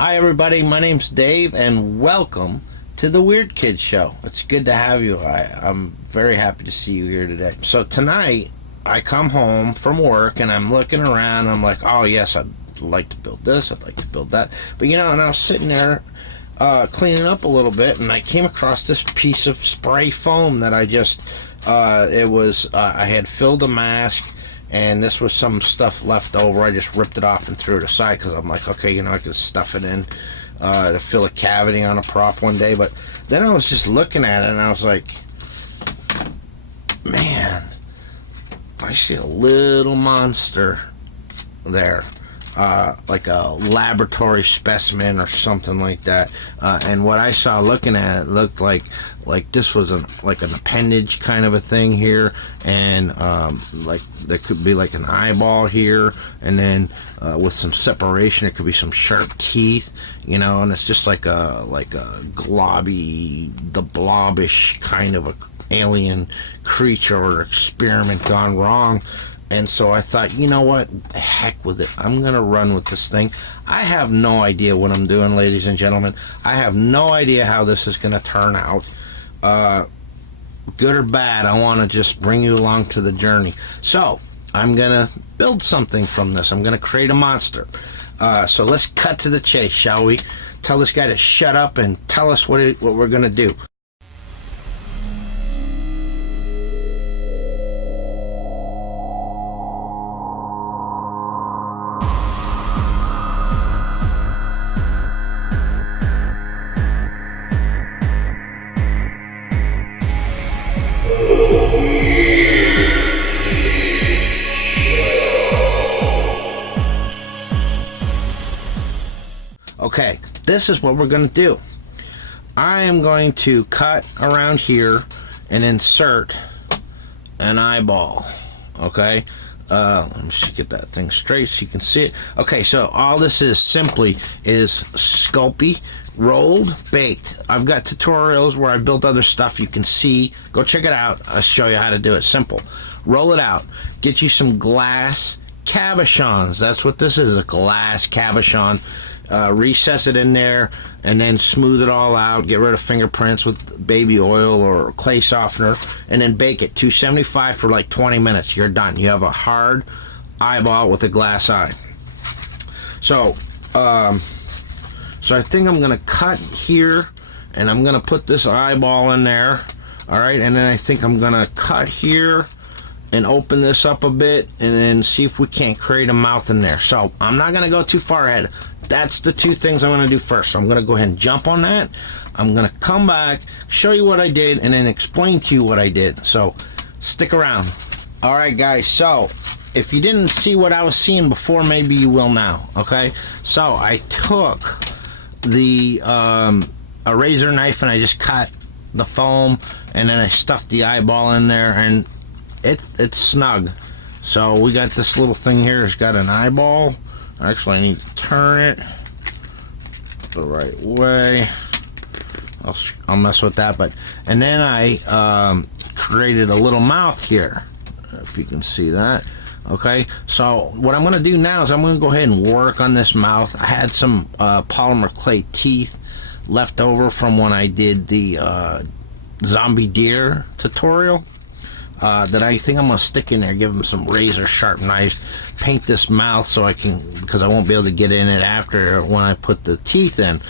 Hi everybody, my name's Dave and welcome to the Weird Kids Show. It's good to have you. I'm very happy to see you here today. So tonight I come home from work and I'm looking around. I'm like, oh yes, I'd like to build this, I'd like to build that. But and I was sitting there cleaning up a little bit and I came across this piece of spray foam that I just, I had filled a mask. And this was some stuff left over. I just ripped it off and threw it aside because I'm like, okay, I could stuff it in to fill a cavity on a prop one day. But then I was just looking at it and I was like, man, I see a little monster there. Like a laboratory specimen or something like that. And what I saw looking at it looked like this was like an appendage kind of a thing here, and like there could be like an eyeball here, and then with some separation, it could be some sharp teeth, and it's just like a globby, the blobish kind of a alien creature or experiment gone wrong. And so I thought, you know what, heck with it. I'm going to run with this thing. I have no idea what I'm doing, ladies and gentlemen. I have no idea how this is going to turn out. Good or bad, I want to just bring you along to the journey. So I'm going to build something from this. I'm going to create a monster. So let's cut to the chase, shall we? Tell this guy to shut up and tell us what we're going to do. Okay, this is what we're going to do. I am going to cut around here and insert an eyeball. Okay, let me just get that thing straight so you can see it. Okay, so all this is simply is Sculpey, rolled, baked. I've got tutorials where I built other stuff you can see. Go check it out. I'll show you how to do it. Simple. Roll it out. Get you some glass cabochons. That's what this is, a glass cabochon. Recess it in there and then smooth it all out. Get rid of fingerprints with baby oil or clay softener, and then bake it 275 for like 20 minutes. You're done. You have a hard eyeball with a glass eye. So I think I'm gonna cut here and I'm gonna put this eyeball in there. All right, and then I think I'm gonna cut here and open this up a bit and then see if we can't create a mouth in there. So I'm not gonna go too far ahead. That's the two things I'm gonna do first. So I'm gonna go ahead and jump on that. I'm gonna come back, show you what I did, and then explain to you what I did. So stick around. All right, guys, so if you didn't see what I was seeing before, maybe you will now. Okay, so I took the a razor knife and I just cut the foam, and then I stuffed the eyeball in there, and it's snug. So we got this little thing here. It's got an eyeball. Actually, I need to turn it the right way. I'll mess with that, and then I created a little mouth here, if you can see that. Okay, so what I'm going to do now is I'm going to go ahead and work on this mouth. I had some polymer clay teeth left over from when I did the zombie deer tutorial. That I think I'm going to stick in there, give them some razor sharp knives, paint this mouth so I can, because I won't be able to get in it after when I put the teeth in.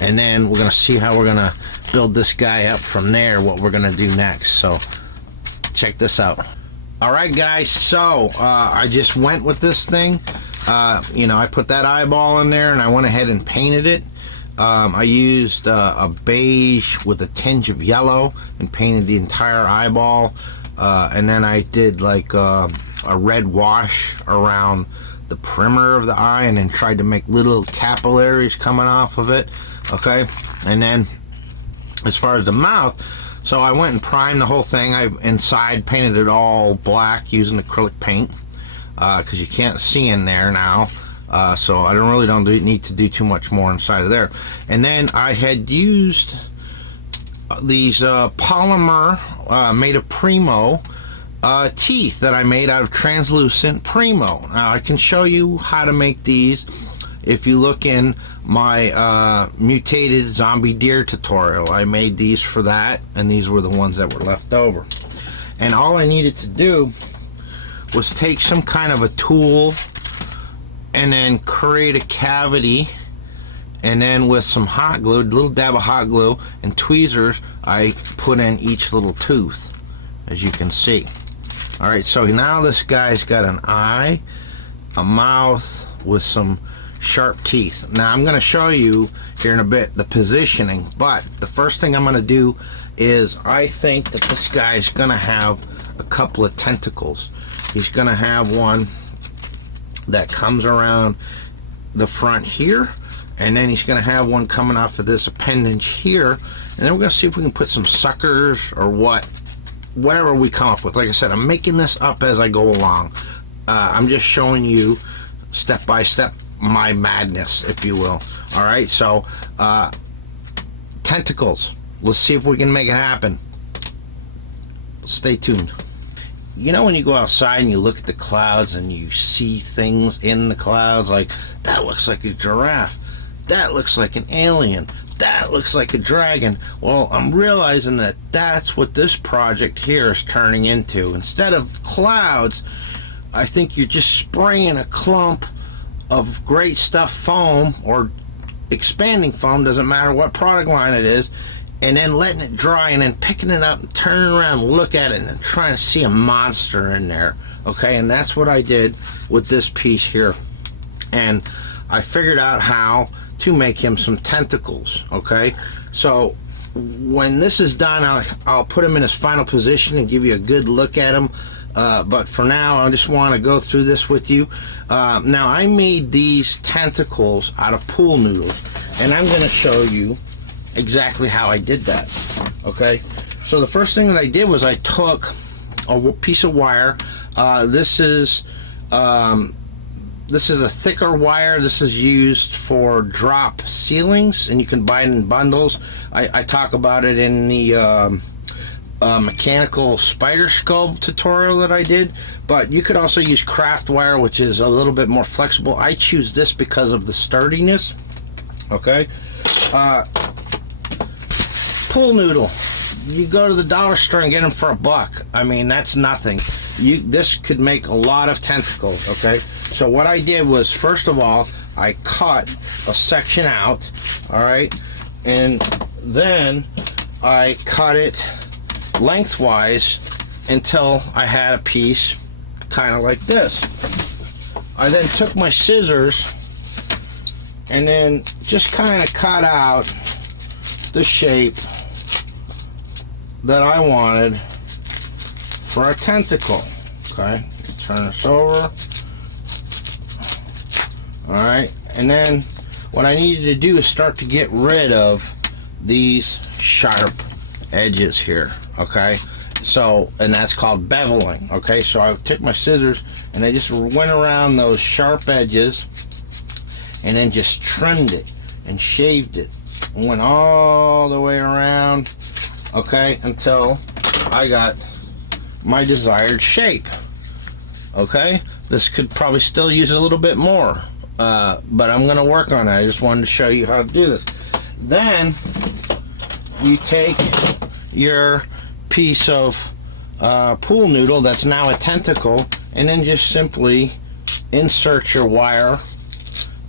And then we're going to see how we're going to build this guy up from there, what we're going to do next. So check this out. Alright guys, so I just went with this thing. I put that eyeball in there and I went ahead and painted it. I used a beige with a tinge of yellow and painted the entire eyeball. And then I did like a red wash around the perimeter of the eye, and then tried to make little capillaries coming off of it. Okay, and then as far as the mouth, so I went and primed the whole thing. I inside painted it all black using acrylic paint because you can't see in there now. So I don't need to do too much more inside of there. And then I had used these polymer made of Primo teeth that I made out of translucent Primo. Now I can show you how to make these. if you look in my mutated zombie deer tutorial, I made these for that, and these were the ones that were left over. And all I needed to do was take some kind of a tool and then create a cavity, and then with some hot glue, a little dab of hot glue and tweezers, I put in each little tooth, as you can see. Alright, so now this guy's got an eye, a mouth with some sharp teeth. Now I'm going to show you here in a bit the positioning, but the first thing I'm going to do is I think that this guy's going to have a couple of tentacles. He's going to have one that comes around the front here, and then he's going to have one coming off of this appendage here, and then we're going to see if we can put some suckers or whatever we come up with. Like I said, I'm making this up as I go along. I'm just showing you step by step my madness, if you will. Alright, so tentacles. Let's see if we can make it happen. Stay tuned. You know when you go outside and you look at the clouds and you see things in the clouds, like, that looks like a giraffe, that looks like an alien, that looks like a dragon. Well, I'm realizing that that's what this project here is turning into. Instead of clouds, I think you're just spraying a clump of great stuff foam, or expanding foam, doesn't matter what product line it is, and then letting it dry, and then picking it up and turning around and look at it and trying to see a monster in there. Okay, and that's what I did with this piece here. And I figured out how to make him some tentacles. Okay, so when this is done, I'll put him in his final position and give you a good look at him. But for now, I just want to go through this with you. Now, I made these tentacles out of pool noodles, and I'm going to show you exactly how I did that. Okay, so the first thing that I did was I took a piece of wire. This is a thicker wire. This is used for drop ceilings, and you can buy it in bundles. I talk about it in the mechanical spider sculpt tutorial that I did, but you could also use craft wire, which is a little bit more flexible. I choose this because of the sturdiness. Okay, pool noodle, you go to the dollar store and get them for $1. I mean, that's nothing. This could make a lot of tentacles. Okay, so what I did was, first of all, I cut a section out. All right, and then I cut it lengthwise until I had a piece kind of like this. I then took my scissors and then just kind of cut out the shape that I wanted for a tentacle. Okay, turn this over. Alright, and then what I needed to do is start to get rid of these sharp edges here. Okay, so, and that's called beveling. Okay, so I took my scissors and I just went around those sharp edges and then just trimmed it and shaved it, went all the way around, okay, until I got my desired shape. Okay, this could probably still use a little bit more, but I'm gonna work on it. I just wanted to show you how to do this. Then you take your piece of pool noodle that's now a tentacle, and then just simply insert your wire,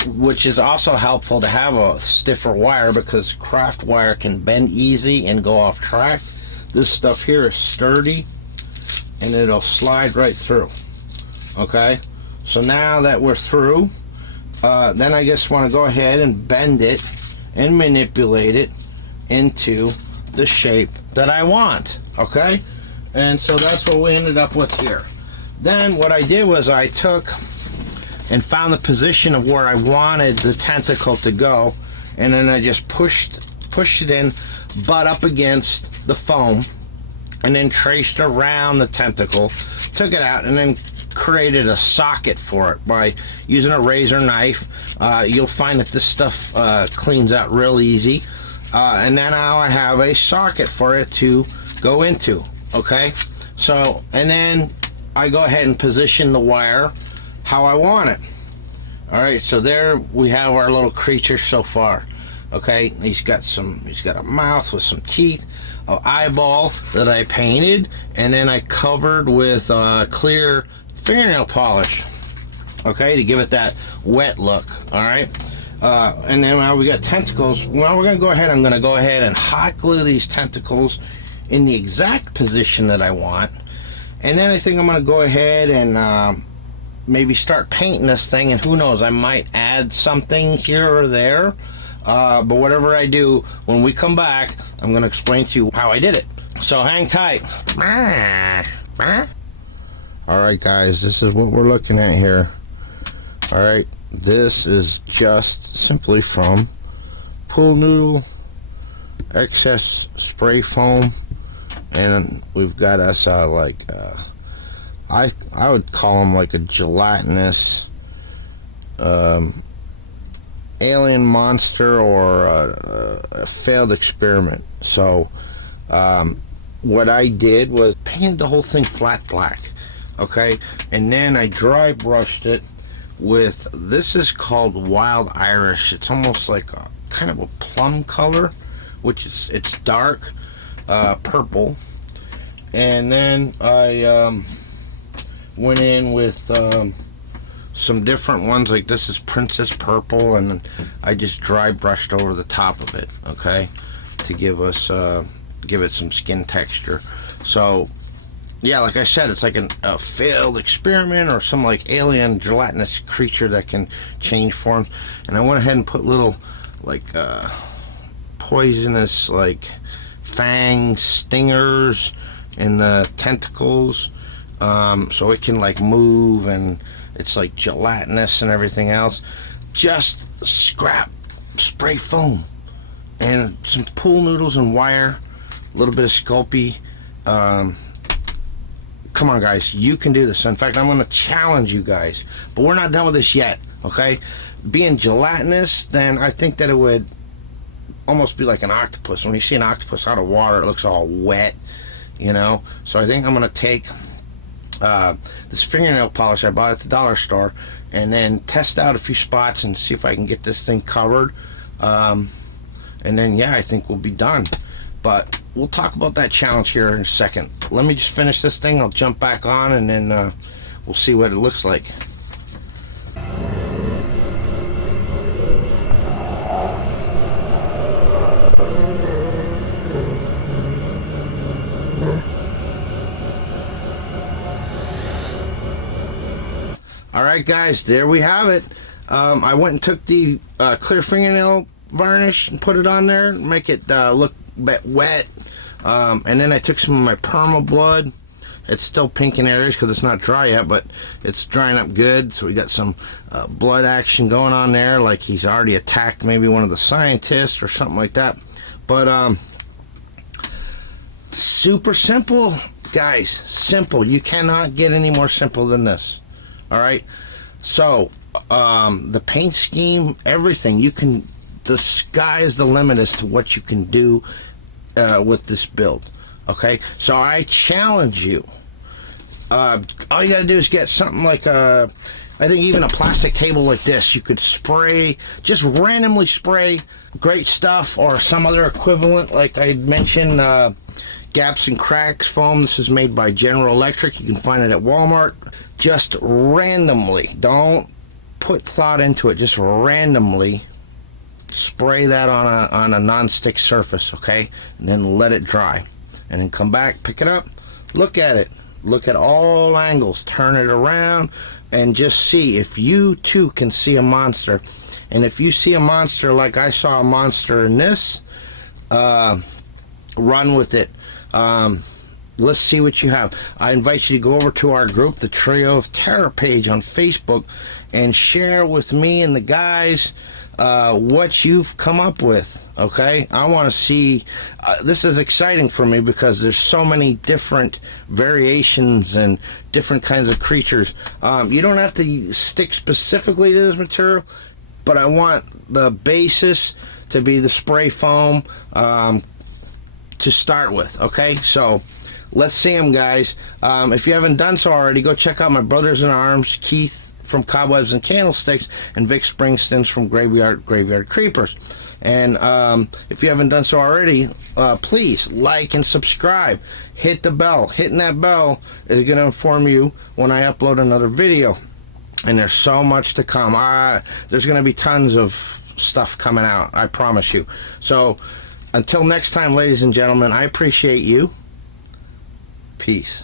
which is also helpful to have a stiffer wire because craft wire can bend easy and go off track. This stuff here is sturdy and it'll slide right through. Okay, so now that we're through, then I just want to go ahead and bend it and manipulate it into the shape that I want. Okay, and so that's what we ended up with here. Then what I did was I took and found the position of where I wanted the tentacle to go, and then I just pushed it in, butt up against the foam, and then traced around the tentacle, took it out, and then created a socket for it by using a razor knife. You'll find that this stuff cleans out real easy, and then now I have a socket for it to go into. Okay, so, and then I go ahead and position the wire how I want it. All right, so there we have our little creature so far. Okay, he's got a mouth with some teeth, an eyeball that I painted, and then I covered with clear fingernail polish. Okay, to give it that wet look. All right, and then now we got tentacles. Well, we're gonna go ahead. I'm gonna go ahead and hot glue these tentacles in the exact position that I want, and then I think I'm gonna go ahead and maybe start painting this thing, and who knows, I might add something here or there. But whatever I do, when we come back, I'm going to explain to you how I did it. So hang tight. Alright guys, this is what we're looking at here. Alright, this is just simply from pool noodle, excess spray foam, and we've got us I would call them like a gelatinous alien monster or a failed experiment. So what I did was painted the whole thing flat black, okay, and then I dry brushed it with, this is called Wild Irish. It's almost like a kind of a plum color, which is, it's dark purple, and then I went in with some different ones, like this is Princess Purple, and I just dry brushed over the top of it, okay, to give us give it some skin texture. So yeah, like I said, it's like a failed experiment or some like alien gelatinous creature that can change forms. And I went ahead and put little like poisonous like fang stingers in the tentacles, so it can like move, and it's like gelatinous and everything else. Just scrap spray foam and some pool noodles and wire, a little bit of Sculpey. Come on guys, you can do this. In fact, I'm going to challenge you guys, but we're not done with this yet, okay? Being gelatinous, then I think that it would almost be like an octopus. When you see an octopus out of water, it looks all wet, you know? So I think I'm going to take this fingernail polish I bought at the dollar store, and then test out a few spots and see if I can get this thing covered, and then yeah, I think we'll be done. But we'll talk about that challenge here in a second. Let me just finish this thing, I'll jump back on, and then we'll see what it looks like. Alright guys, there we have it. I went and took the clear fingernail varnish and put it on there, make it look a bit wet, and then I took some of my perma blood. It's still pink in areas because it's not dry yet, but it's drying up good, so we got some blood action going on there, like he's already attacked maybe one of the scientists or something like that. But super simple guys, simple. You cannot get any more simple than this. Alright, so the paint scheme, everything, you can, the sky is the limit as to what you can do with this build. Okay, so I challenge you, all you gotta do is get something like I think even a plastic table like this. You could spray, just randomly spray great stuff, or some other equivalent, like I mentioned, gaps and cracks foam. This is made by General Electric. You can find it at Walmart. Just randomly, don't put thought into it, just randomly spray that on a non-stick surface, okay, and then let it dry, and then come back, pick it up, look at it, look at all angles, turn it around, and just see if you too can see a monster. And if you see a monster like I saw a monster in this, run with it. Let's see what you have. I invite you to go over to our group, the Trio of Terror page on Facebook, and share with me and the guys what you've come up with. Okay, I want to see. This is exciting for me because there's so many different variations and different kinds of creatures. You don't have to stick specifically to this material, but I want the basis to be the spray foam to start with. Okay, so let's see them, guys. If you haven't done so already, go check out my Brothers in Arms, Keith from Cobwebs and Candlesticks, and Vic Springsteen's from Graveyard Creepers. And if you haven't done so already, please like and subscribe. Hit the bell. Hitting that bell is going to inform you when I upload another video. And there's so much to come. There's going to be tons of stuff coming out, I promise you. So until next time, ladies and gentlemen, I appreciate you. Peace.